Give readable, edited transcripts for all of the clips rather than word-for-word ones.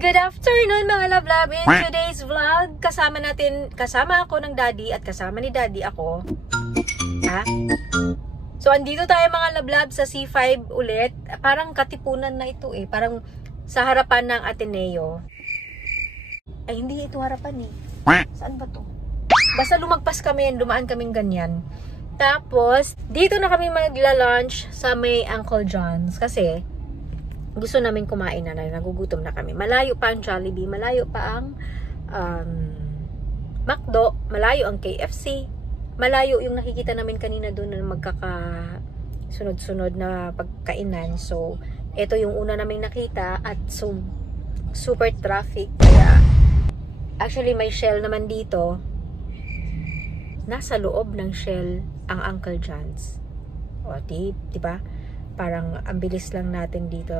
Good afternoon mga love-love. In today's vlog, kasama ako ng daddy at kasama ni daddy ako. Ha? So, andito tayo mga love-love sa C5 ulit. Parang katipunan na ito eh. Parang sa harapan ng Ateneo. Ay, hindi ito harapan eh. Saan ba to? Basta lumagpas kami, dumaan kaming ganyan. Tapos, dito na kami magla-lunch sa may Uncle John's. Kasi, gusto namin kumain na, nagugutom na kami. Malayo pa ang Jollibee, malayo pa ang McDo, malayo ang KFC, malayo yung nakikita namin kanina doon na magkakasunod-sunod na pagkainan. So, ito yung una naming nakita at so, super traffic. Kaya, actually may Shell naman dito. Nasa loob ng Shell ang Uncle John's. O, diba? Parang ang bilis lang natin dito.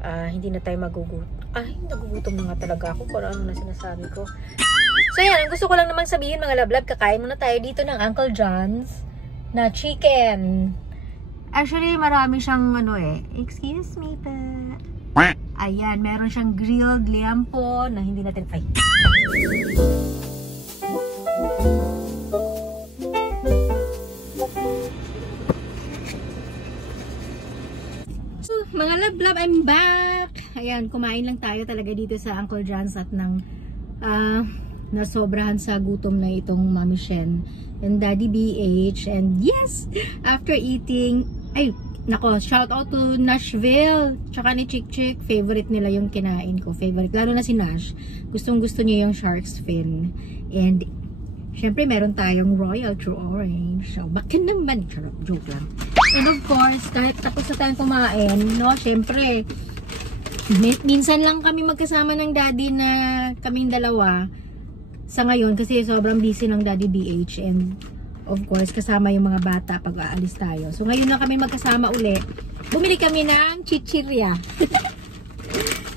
Hindi na tayo magugutom. Nagugutom na nga talaga ako kung ano na sinasabi ko. So yan, ang gusto ko lang namang sabihin mga love-love, kakain muna tayo dito ng Uncle John's na chicken. Actually, marami siyang excuse me pa. Ayan, meron siyang grilled liampo na hindi natin mga love-love, I'm back! Ayan, kumain lang tayo talaga dito sa Uncle John's at nasobrahan sa gutom na itong Mami Shen and Daddy BH. And yes, after eating, shout out to Nashville tsaka ni Chick Chick. Favorite nila yung kinain ko. Favorite, lalo na si Nash. Gustong gusto niya yung shark's fin. And syempre, meron tayong Royal True Orange. So, bakit naman? Joke lang. And of course, kahit tapos na tayong kumain, no? Syempre, minsan lang kami magkasama ng daddy na kaming dalawa sa ngayon kasi sobrang busy ng Daddy BH. And of course, kasama yung mga bata pag aalis tayo. So, ngayon lang kami magkasama uli. Bumili kami ng chichirya.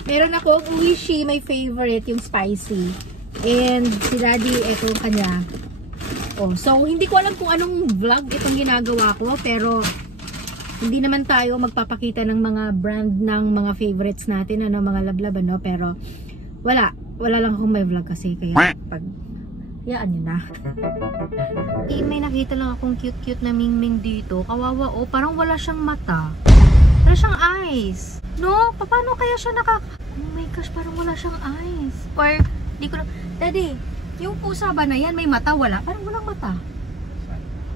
Meron ako Uishi, my favorite, yung spicy. And si daddy, eto kanya. So hindi ko alam kung anong vlog itong ginagawa ko, pero hindi naman tayo magpapakita ng mga brand ng mga favorites natin, mga lablab, pero wala lang akong may vlog kasi, kaya yaan yun na. May nakita lang akong cute na mingming dito. Kawawa, parang wala siyang mata. Wala siyang eyes. No? Paano kaya siya oh my gosh, parang wala siyang eyes. Or di ko lang, daddy, yung pusa ba na yan may mata? Wala? Parang walang mata.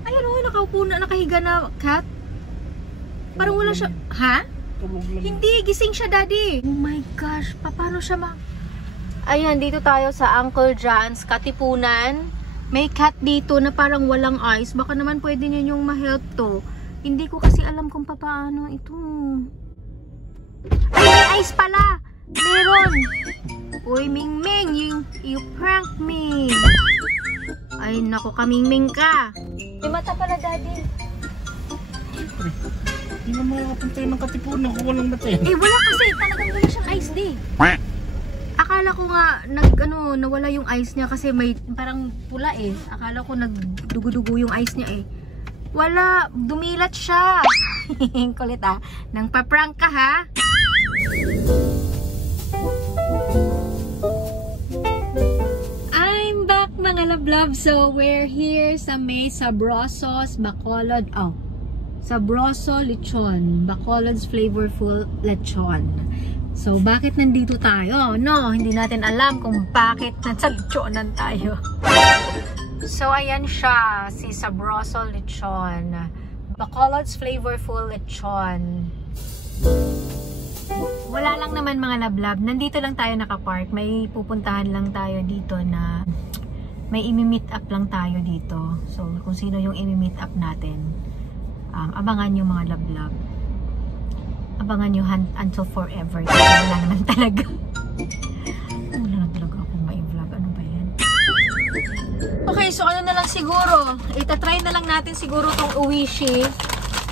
Ayun nakaupo na, nakahiga na cat. Parang wala siya. Ha? Hindi, gising siya daddy. Oh my gosh, paano siya Ayan, dito tayo sa Uncle John's, Katipunan. May cat dito na parang walang eyes. Baka naman pwede niyo yung ma-help to. Hindi ko kasi alam kung paano ito. Ay, may eyes pala! Meron! Uy, Mingming, you prank me. Ay, naku, kamingming ka. May mata pala, daddy. Hindi na makakapunta ng Katipunan kung walang mata. Wala kasi. Talagang wala siyang eyes, di. Akala ko nga, nawala yung eyes niya kasi may parang pula eh. Akala ko nagdugo-dugo yung eyes niya eh. Wala, dumilat siya. Kulit nang paprank ka ha. I'm back mga love-love. So we're here sa may Sabroso's Bacolod. Sabroso Lechon. Bacolod's Flavorful Lechon. So bakit nandito tayo? No, hindi natin alam kung bakit nasa lechonan tayo. So ayan siya, si Sabroso Lechon. Bacolod's Flavorful Lechon. Wala lang naman mga love-love. Nandito lang tayo nakapark. May pupuntahan lang tayo dito na may imi-meet up lang tayo dito. So, kung sino yung imi-meet up natin, abangan nyo mga love-love. Abangan nyo until forever. Wala naman talaga. Wala naman talaga akong mai-vlog. Ano ba yan? Okay, so ano na lang siguro. Itatry na lang natin siguro tong Uishi.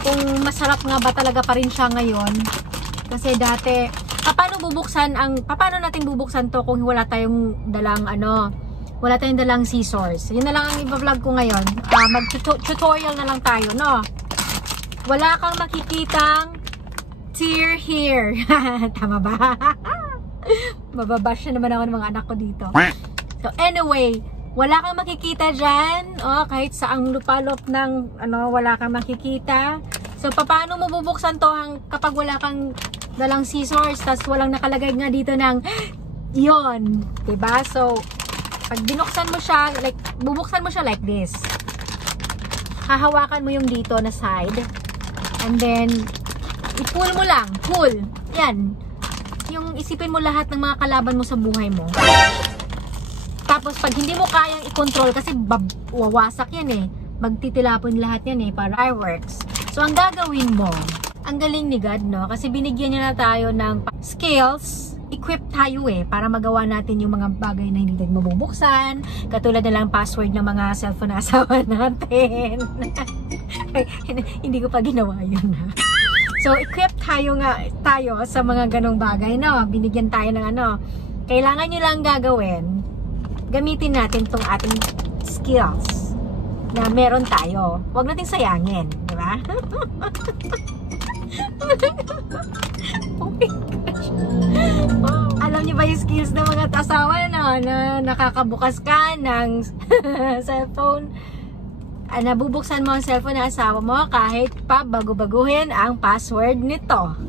Kung masarap nga ba talaga pa rin siya ngayon. Kasi dati, paano natin bubuksan to kung wala tayong dalang wala tayong dalang scissors. Yun na lang ang i-vlog ko ngayon. Mag-tutorial na lang tayo, no? Wala kang makikitang tear here. Tama ba? Mababash na naman ako ng mga anak ko dito. So anyway, wala kang makikita dyan. Kahit saang lupalop ng wala kang makikita. So paano mo bubuksan to kapag wala kang dalang scissors, tas walang nakalagay nga dito ng yon, diba? So pag binuksan mo siya, bubuksan mo siya like this. Hahawakan mo yung dito na side. And then i-pull mo lang, pull. Yan. Yung isipin mo lahat ng mga kalaban mo sa buhay mo. Tapos pag hindi mo kayang i-control kasi wawasak yan eh. Magtitilapon lahat yan eh para fireworks. So ang gagawin mo, ang galing ni God, no? Kasi binigyan niya na tayo ng skills, equip tayo eh para magawa natin yung mga bagay na hindi natin mabubuksan. Katulad na lang password ng mga cellphone na asawa natin. Hindi ko pa ginawa yun ha. So equip tayo sa mga ganong bagay, no? Binigyan tayo ng kailangan nyo lang gagawin. Gamitin natin tong ating skills na meron tayo. Huwag natin sayangin, di ba? Oh my gosh. Alam niyo ba yung skills ng mga asawa na nakakabukas ka ng cellphone? Nabubuksan mo ang cellphone ng asawa mo kahit pa bago-baguhin ang password nito.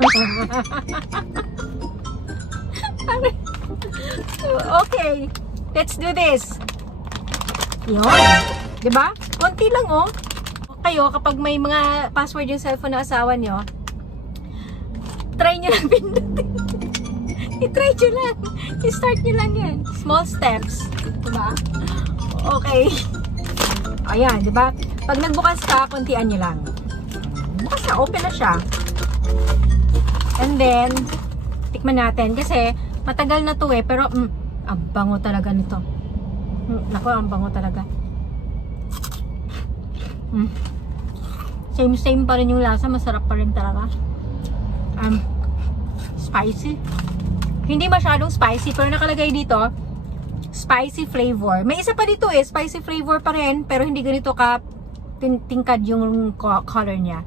Okay. Let's do this. Yun. Diba? Konti lang Kayo, kapag may mga password yung cellphone ng asawa nyo, try nyo lang pindutin. I-try nyo lang. I-start nyo lang yan. Small steps. Diba? Okay. Ayan, diba? Pag nagbukas ka, kontian nyo lang. Bukas na, open na siya. And then, tikman natin. Kasi, matagal na to pero ang bango talaga nito. Naku, ang bango talaga. Same pa rin yung lasa. Masarap pa rin talaga. Spicy. Hindi masyadong spicy, pero nakalagay dito, spicy flavor. May isa pa dito spicy flavor pa rin, pero hindi ganito ka tingkad yung color niya.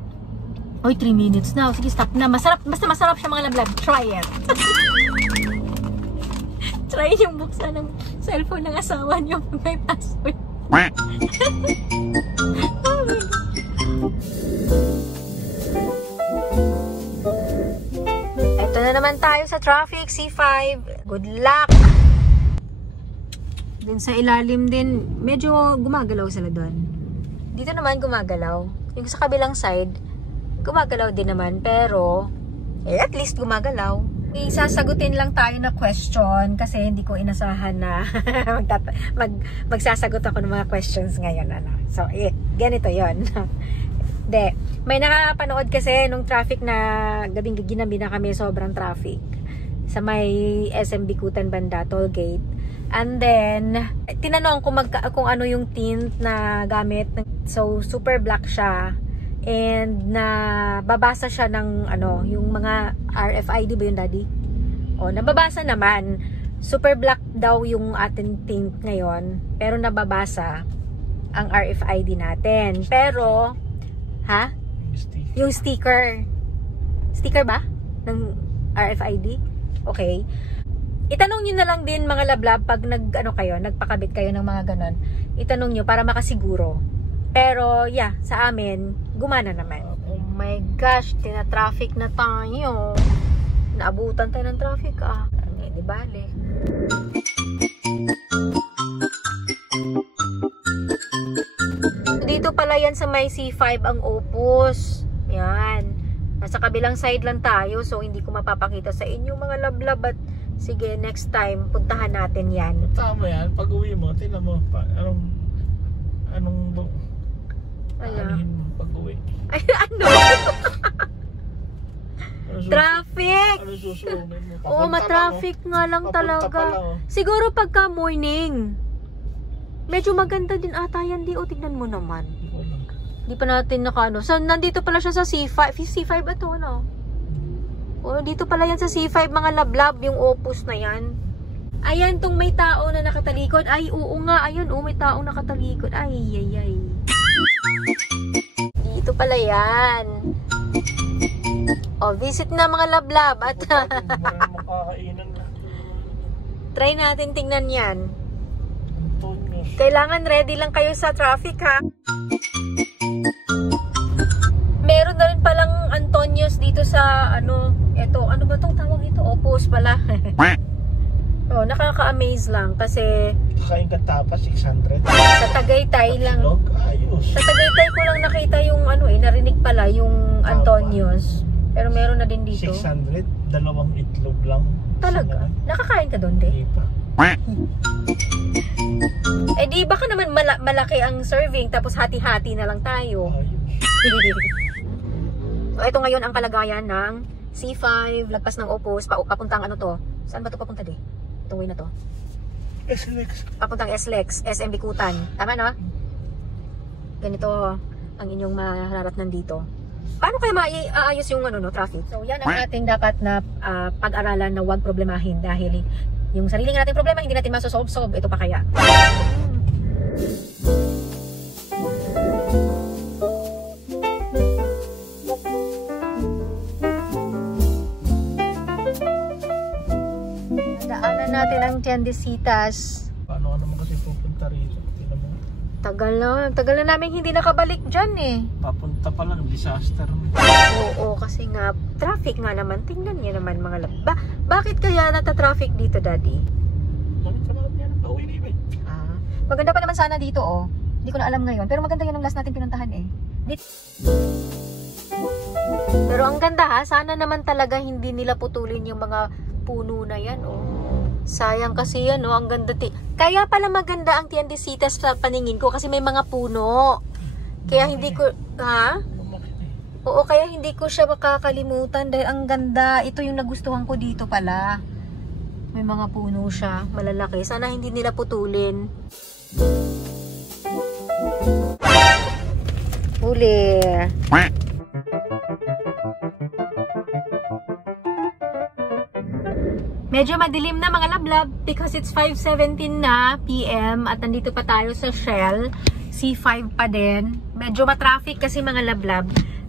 Oy, 3 minutes na. Sige, stop na. Masarap, basta masarap siya mga lablab. Try it. Try yung buksan ng cellphone ng asawa niyo pag may password. Ito na naman tayo sa traffic, C5. Good luck! Dun sa ilalim din, medyo gumagalaw sila doon. Dito naman gumagalaw. Yung sa kabilang side, gumagalaw din naman. Pero, at least gumagalaw. Isasagutin lang tayo na question kasi hindi ko inasahan na magsasagot ako ng mga questions ngayon. So, ganito yon. De, may nakapanood kasi nung traffic na gabing ginabi na kami, sobrang traffic sa may SM Bikutan Banda toll gate. And then tinanong kung ano yung tint na gamit. So super black siya and na babasa siya ng yung mga RFID ba yun, Daddy? Nababasa naman. Super black daw yung ating tint ngayon, pero nababasa ang RFID natin. Pero yung sticker ba ng RFID? Okay. Itanong nyo na lang din mga lablab pag nagpakabit kayo ng mga ganon. Itanong nyo para makasiguro. Pero yeah, sa amin gumana naman. Oh my gosh, tina-traffic na tayo. Naabutan tayo ng traffic di bale. Dito pala yan sa may C5 ang Opus. Yan. Nasa kabilang side lang tayo, so hindi ko mapapakita sa inyo mga lablab. At sige, next time puntahan natin yan. Tama yan, pag uwi mo, tingnan mo anong aanihin mo pag uwi. Ay, ano? Traffic! Ano susumin mo? Oo, matraffic nga lang talaga. Siguro pagka morning. Medyo maganda din ata yan, di. O, tignan mo naman. Di pa natin So, nandito pala siya sa C5. C5 ito, O, dito pala yan sa C5, mga lablab, yung Opus na yan. Ayan, tong may tao na nakatalikod. Ay, oo nga, ayun, may tao nakatalikod. Ay. Dito pala yan. O, visit na mga lablab. At makakainan na. Try natin tingnan yan. Antonios. Kailangan ready lang kayo sa traffic, ha? Meron na rin palang Antonios dito sa, ano ba tong tawag ito? Opus pala. Oh, nakaka-amaze lang kasi Kakain ka tapa, 600. sa Tagaytay lang. Log, ayos. Sa Tagaytay ko lang nakita yung narinig pala yung Antonios. Pero meron na din dito. 600, dalawang itlog lang. Talaga? Nakakain ka doon, Hindi pa. Eh di baka naman malaki ang serving tapos hati-hati na lang tayo. Ayos. So ito ngayon ang kalagayan ng C5, lagpas ng Opus, papuntang ano to? Saan ba to papunta di? Itong way na to. SLX. Papuntang SLEX, SM Bikutan. Tama no? Ganito ang inyong maharatnan dito. Paano kaya maaayos yung traffic? So yan ang ating dapat na pag-aralan na huwag problemahin dahil yung sarili nating problema hindi natin masosolve. Ito pa kaya. Daanan natin ang Tiendesitas. Paano ka naman kasi pupunta rito? Tingnan mo. Tagal na namin hindi nakabalik dyan eh. Papunta pa lang, disaster. Oo, kasi nga, traffic nga naman. Tingnan niyo naman mga bakit kaya nata-traffic dito, Daddy? Bakit sa mga yan? Pauwi na iba. Maganda pa naman sana dito, oh. Hindi ko na alam ngayon. Pero maganda yun ang last natin pinuntahan eh. Pero ang ganda ha, sana naman talaga hindi nila putulin yung mga puno na yan, oh. Sayang kasi yan, oh. Ang ganda. Kaya pala maganda ang Tiendesitas sa paningin ko kasi may mga puno. Kaya hindi ko, ha? Oo, kaya hindi ko siya makakalimutan dahil ang ganda. Ito yung nagustuhan ko dito pala. May mga puno siya, malalaki. Sana hindi nila putulin. Huli. Medyo madilim na mga lablab because it's 5:17 na PM at nandito pa tayo sa Shell. C5 pa din. Medyo matraffic kasi mga lablab.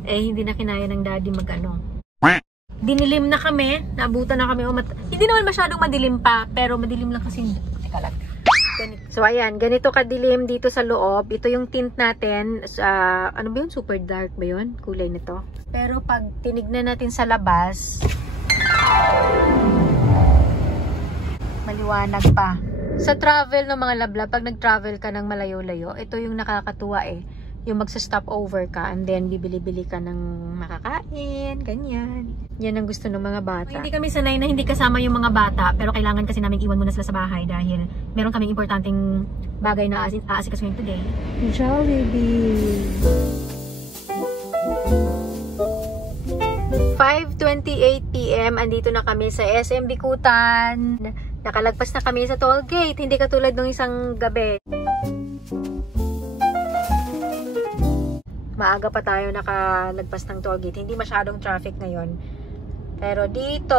Eh, hindi na kinaya ng daddy dinilim na kami. Naabutan na kami. Hindi naman masyadong madilim pa, pero madilim lang kasi. Teka lang. So, ayan. Ganito kadilim dito sa loob. Ito yung tint natin. Ano ba yun? Super dark ba yun? Kulay nito. Pero pag tinignan natin sa labas, maliwanag pa. Sa travel ng mga lablab, pag nag-travel ka ng malayo-layo, ito yung nakakatuwa eh. Yung magsa-stop over ka and then bibili-bili ka ng makakain, ganyan. Yan ang gusto ng mga bata. Hindi kami sanay na hindi kasama yung mga bata, pero kailangan kasi namin iwan muna sila sa bahay dahil meron kaming importanteng bagay na aasikasuhin today. Jollibee! 5:28 PM, andito na kami sa SM Bikutan. Nakalagpas na kami sa toll gate, hindi katulad ng isang gabi. Maaga pa tayo nakalagpas ng toll gate. Hindi masyadong traffic ngayon. Pero dito,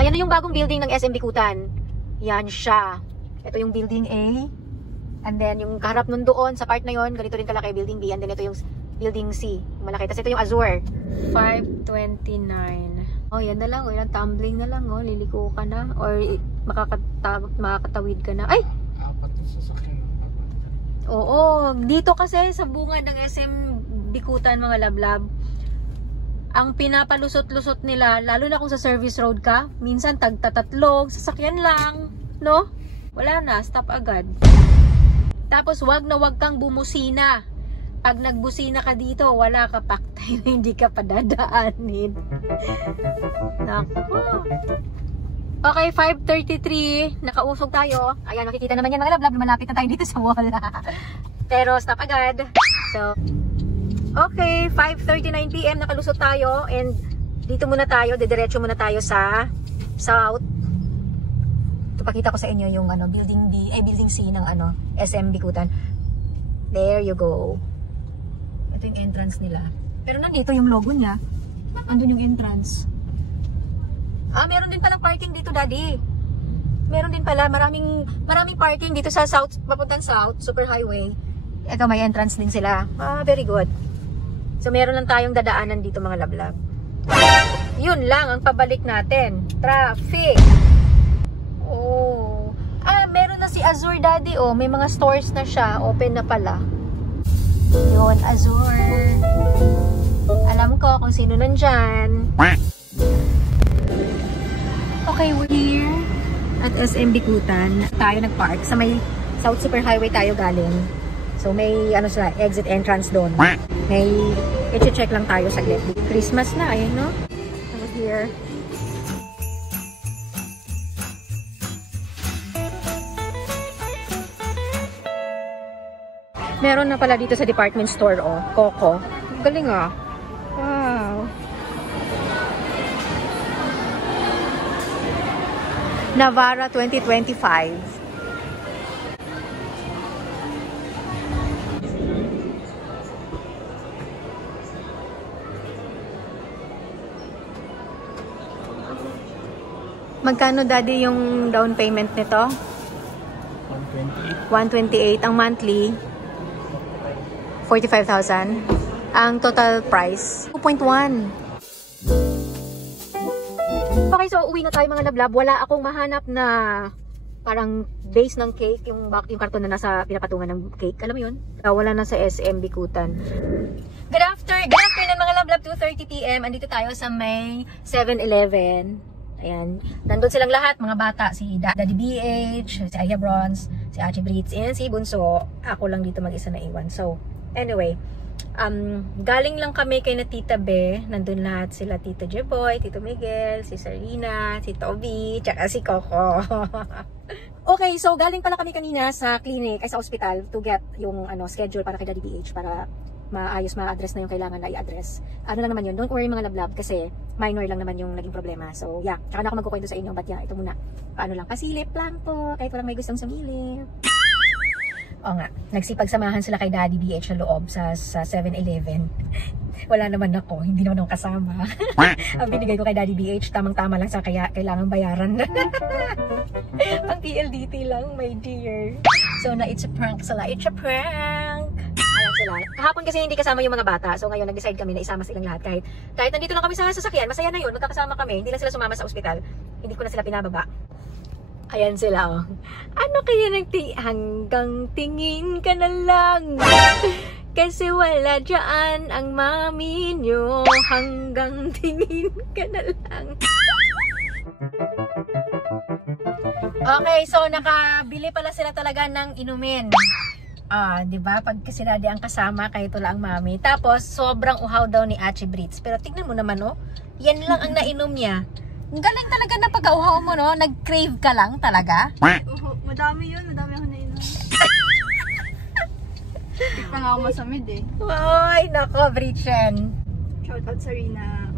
ayan na yung bagong building ng SM Bikutan. Yan siya. Ito yung building A. And then yung kaharap nun doon, sa part na yon, ganito rin kalaki building B. And then ito yung building C. Malaki. Tapos ito yung Azure. 5:29. Oh, yan na lang. Oh, yan, tumbling na lang. Oh, liliko ka na. Or makakatawid ka na. Ay! Apat na sasakyan. Oo, dito kasi sa bungad ng SM Bikutan mga lablab, ang pinapalusot-lusot nila, lalo na kung sa service road ka, minsan tagtatatlong, sasakyan lang, no? Wala na, stop agad. Tapos wag na wag kang bumusina. Pag nagbusina ka dito, wala ka paktay na hindi ka padadaanin. Naku. Okay, 5:33. Nakausog tayo. Ayan, makikita naman yan mga lablab. Malapit na tayo dito sa wall. Pero stop agad. So, okay, 5:39 PM. Nakalusot tayo. And dito muna tayo. Didiretso muna tayo sa south. Ito, pakita ko sa inyo yung building B, building C ng SM Bikutan. There you go. Ito yung entrance nila. Pero nandito yung logo niya. Andun yung entrance. Meron din palang parking dito, Daddy. Meron din pala. Maraming parking dito sa south, papuntang south, super highway. Ito, may entrance din sila. Very good. So, meron lang tayong dadaanan dito, mga lablab. Yun lang ang pabalik natin. Traffic. Oh. Azure, Daddy, oh. May mga stores na siya. Open na pala. Yun, Azure. Alam ko kung sino nandyan. Okay, we're here at SM Bikutan. Tayo nag-park sa may South Super Highway tayo galing. So may ano sila, exit entrance doon. May i-check lang tayo saglit. Christmas na, ayun no? So here. Meron na pala dito sa department store, oh. Coco. Galing ah. Wow. Navara 2025. Magkano, Daddy, yung down payment nito? 128. 128. Ang monthly? 45,000. Ang total price? 2.1. Okay, so uwi na tayo mga lablab. Wala akong mahanap na parang base ng cake, yung karton na nasa pinapatungan ng cake. Alam mo yun? Wala na sa SM Bikutan. Good afternoon mga lablab, 2:30 PM. Andito tayo sa may 7-Eleven. Ayan. Nandun silang lahat, mga bata. Si Daddy BH, si Aya Bronze, si Achi Brits, and si Bunso. Ako lang dito mag-isa na iwan. So, anyway, galing lang kami kay na Tita Be. Nandun lahat sila, Tito Jeboy, Tito Miguel, si Sarina, si Toby, tsaka si Coco. Okay, so galing pala kami kanina sa clinic, ay sa hospital, to get yung schedule para kay Daddy BH, para maayos, ma-address na yung kailangan na i-address. Ano lang naman yun, don't worry mga lablab, kasi minor lang naman yung naging problema. So, yeah, tsaka na ako magkukwento sa inyo, but yeah, ito muna. Paano lang, pasilip lang po, kahit walang may gustong sumilip. O nga, nagsipagsamahan sila kay Daddy BH sa loob sa 7-Eleven. Wala naman ako, hindi naman ako kasama. Ang binigay ko kay Daddy BH, tamang-tama lang sa kaya kailangang bayaran. Ang TLDT lang, my dear. So na it's a prank sila, it's a prank. Ayan sila. Kahapon kasi hindi kasama yung mga bata, so ngayon nag-decide kami na isama silang lahat. Kahit nandito lang kami sa sasakyan, masaya na yun, magkakasama kami, hindi lang sila sumama sa ospital. Hindi ko na sila pinababa. Ayan sila, oh. Ano kaya hanggang tingin ka na lang. Kasi wala dyan ang mami nyo. Hanggang tingin ka na lang. Okay, so nakabili pala sila talaga ng inumin. Diba? Pag sila di ang kasama, kahit wala ang mami. Tapos, sobrang uhaw daw ni Achi Brits. Pero tignan mo naman, oh. Yan lang ang nainom niya. Ang galing talaga na pagka-uhaw mo, no? Nag-crave ka lang talaga. Madami yun. Madami ako nainom. Hindi pa nga ako masamid eh. Ay, nako, Britchen. Shout out Sarina.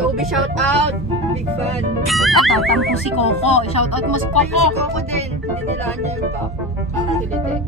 Toby, shout out. Big fan. Tampo si Coco. Shout out mo si Ayun Coco. si Coco din. Dinilaan niya yun pa ako. Kakakilite.